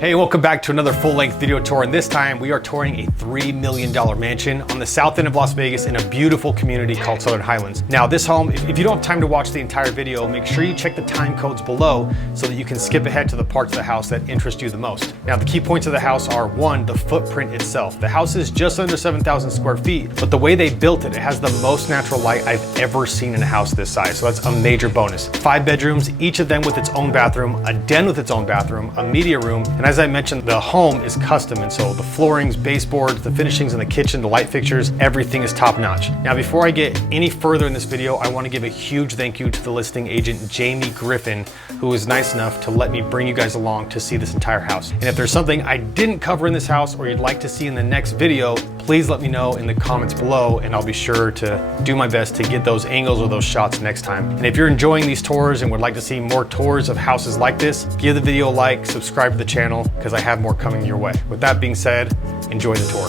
Hey, welcome back to another full-length video tour, and this time we are touring a $3 million mansion on the south end of Las Vegas in a beautiful community called Southern Highlands. Now this home, if you don't have time to watch the entire video, make sure you check the time codes below so that you can skip ahead to the parts of the house that interest you the most. Now the key points of the house are: one, the footprint itself. The house is just under 7,000 square feet, but the way they built it, it has the most natural light I've ever seen in a house this size, so that's a major bonus. 5 bedrooms, each of them with its own bathroom, a den with its own bathroom, a media room, and as I mentioned, the home is custom, and so the floorings, baseboards, the finishings in the kitchen, the light fixtures, everything is top notch. Now, before I get any further in this video, I want to give a huge thank you to the listing agent, Jamie Griffin, who was nice enough to let me bring you guys along to see this entire house. And if there's something I didn't cover in this house or you'd like to see in the next video, please let me know in the comments below, and I'll be sure to do my best to get those angles or those shots next time. And if you're enjoying these tours and would like to see more tours of houses like this, give the video a like, subscribe to the channel, because I have more coming your way. With that being said, enjoy the tour.